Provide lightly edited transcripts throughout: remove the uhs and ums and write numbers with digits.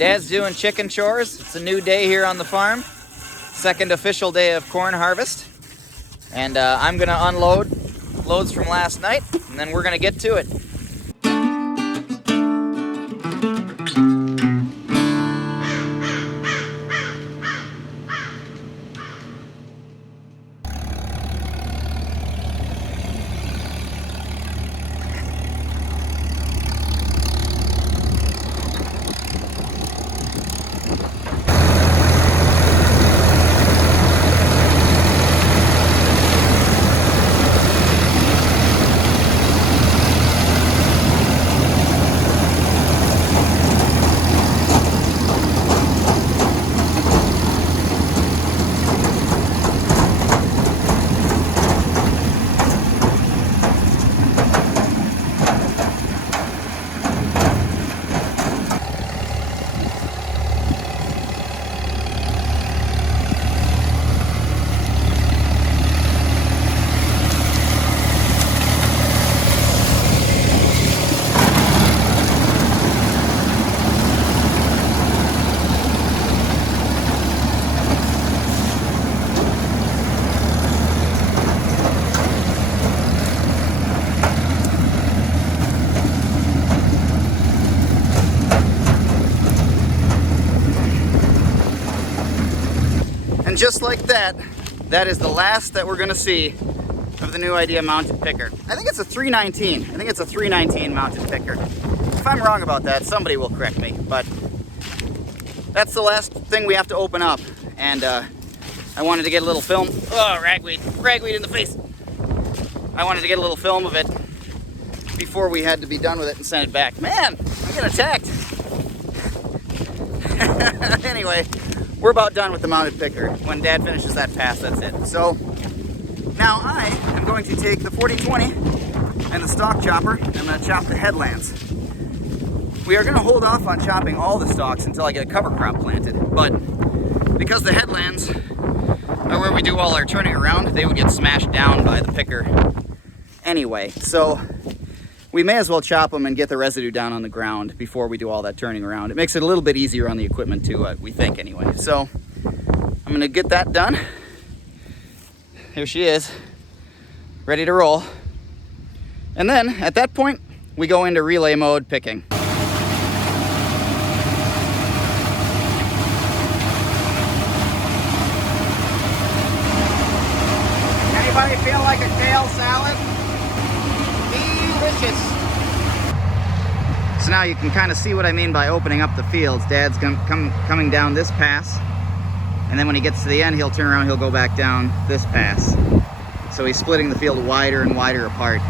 Dad's doing chicken chores. It's a new day here on the farm. Second official day of corn harvest. And I'm gonna unload loads from last night, and then we're gonna get to it. And just like that, that is the last that we're gonna see of the new Idea mounted picker. I think it's a 319. I think it's a 319 mounted picker. If I'm wrong about that, somebody will correct me, but that's the last thing we have to open up. And I wanted to get a little film. Oh, ragweed in the face. I wanted to get a little film of it before we had to be done with it and send it back. Man, I'm getting attacked. Anyway, we're about done with the mounted picker. When Dad finishes that pass, that's it. So now I am going to take the 4020 and the stock chopper and I'm going to chop the headlands. We are going to hold off on chopping all the stalks until I get a cover crop planted, but because the headlands are where we do all our turning around, they would get smashed down by the picker anyway. So we may as well chop them and get the residue down on the ground before we do all that turning around. It makes it a little bit easier on the equipment too, we think anyway. So I'm gonna get that done. Here she is, ready to roll. And then at that point, we go into relay mode picking. Anybody feel like a kale salad? Delicious. So now you can kind of see what I mean by opening up the fields. Dad's coming down this pass, and then when he gets to the end, he'll turn around, he'll go back down this pass. So he's splitting the field wider and wider apart.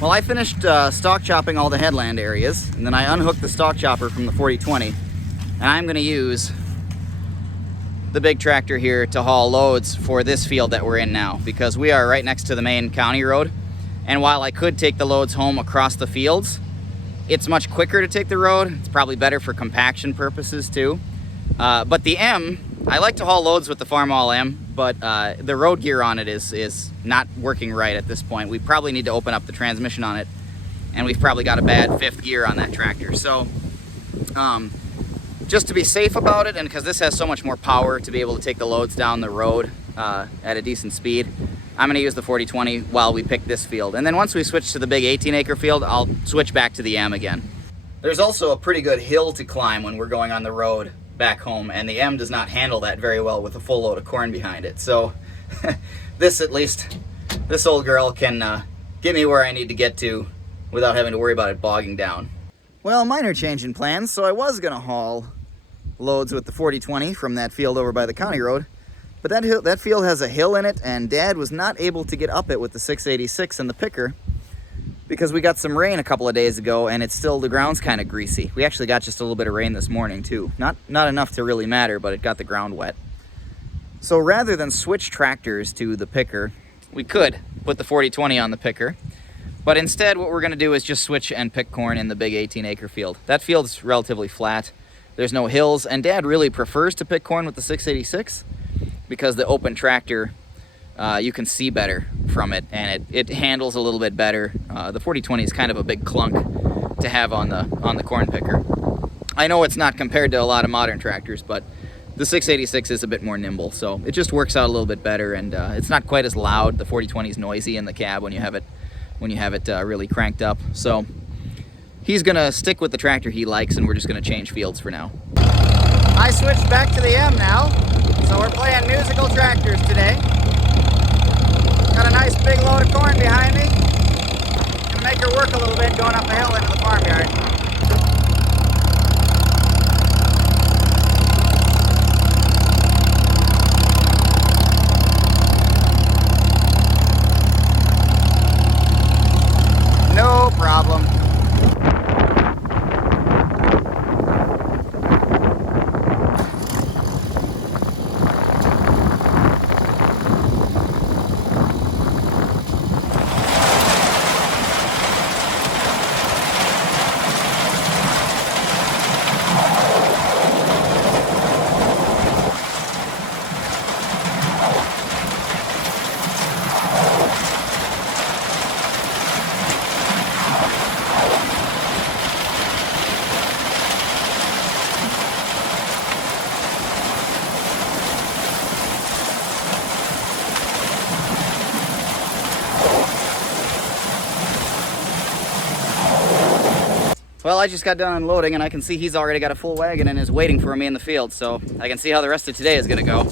Well, I finished stock chopping all the headland areas, and then I unhooked the stock chopper from the 4020, and I'm going to use the big tractor here to haul loads for this field that we're in now, because we are right next to the main county road, and while I could take the loads home across the fields, It's much quicker to take the road. It's probably better for compaction purposes too. But the M, I like to haul loads with the Farmall M, but the road gear on it is not working right at this point. We probably need to open up the transmission on it, and we've probably got a bad fifth gear on that tractor. So just to be safe about it, and because this has so much more power to be able to take the loads down the road at a decent speed, I'm going to use the 4020 while we pick this field. And then once we switch to the big 18-acre field, I'll switch back to the M again. There's also a pretty good hill to climb when we're going on the road back home, and the M does not handle that very well with a full load of corn behind it. So this old girl can get me where I need to get to without having to worry about it bogging down. Well, minor change in plans, so I was going to haul loads with the 4020 from that field over by the county road, but that field has a hill in it, and Dad was not able to get up it with the 686 and the picker because we got some rain a couple of days ago, and the ground's kind of greasy. We actually got just a little bit of rain this morning too. Not enough to really matter, but it got the ground wet. So rather than switch tractors to the picker, we could put the 4020 on the picker, but instead what we're going to do is just switch and pick corn in the big 18-acre field. That field's relatively flat. There's no hills, and Dad really prefers to pick corn with the 686 because the open tractor, you can see better from it, and it handles a little bit better. The 4020 is kind of a big clunk to have on the corn picker. I know it's not compared to a lot of modern tractors, but the 686 is a bit more nimble, so it just works out a little bit better, and it's not quite as loud. The 4020 is noisy in the cab when you have it really cranked up. So he's gonna stick with the tractor he likes, and we're just gonna change fields for now. I switched back to the M now, so we're playing musical tractors today. Got a nice big load of corn behind me. Gonna make her work a little bit going up the hill into the farmyard. No problem. Well, I just got done unloading, and I can see he's already got a full wagon and is waiting for me in the field, so I can see how the rest of today is going to go.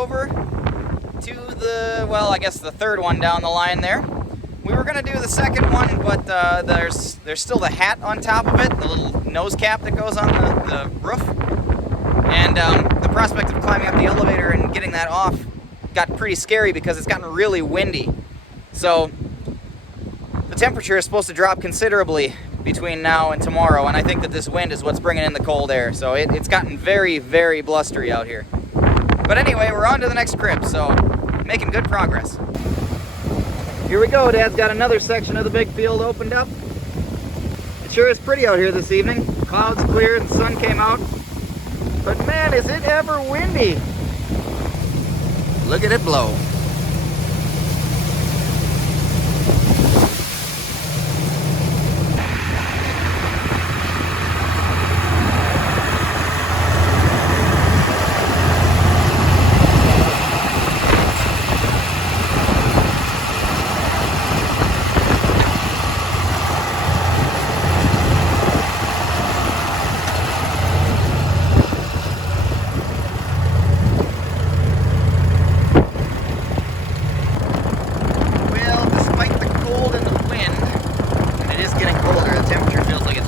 over to the, well, I guess the third one down the line there. We were gonna do the second one, but there's still the hat on top of it, the little nose cap that goes on the roof. And the prospect of climbing up the elevator and getting that off got pretty scary because it's gotten really windy. So the temperature is supposed to drop considerably between now and tomorrow, and I think that this wind is what's bringing in the cold air. So it's gotten very, very blustery out here. But anyway, we're on to the next crib, so making good progress. Here we go. Dad's got another section of the big field opened up. It sure is pretty out here this evening. Clouds cleared and the sun came out. But man, is it ever windy. Look at it blow.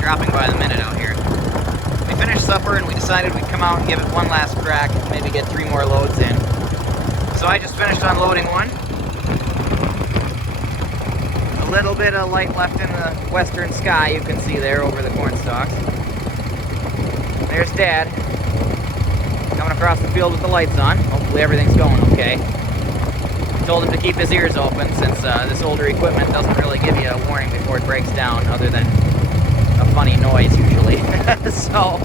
Dropping by the minute out here. We finished supper and we decided we'd come out and give it one last crack, maybe get 3 more loads in. So I just finished unloading one. A little bit of light left in the western sky, you can see there over the corn stalks. There's Dad coming across the field with the lights on. Hopefully everything's going okay. Told him to keep his ears open since this older equipment doesn't really give you a warning before it breaks down, other than a funny noise usually. So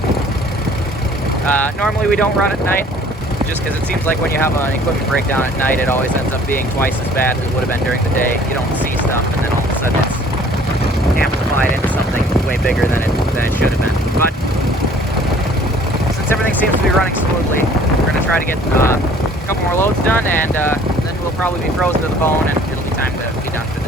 normally we don't run at night, just because it seems like when you have an equipment breakdown at night, it always ends up being twice as bad as it would have been during the day. You don't see stuff, and then all of a sudden it's amplified into something way bigger than it should have been. But since everything seems to be running smoothly, we're going to try to get a couple more loads done, and then we'll probably be frozen to the bone, and it'll be time to be done for the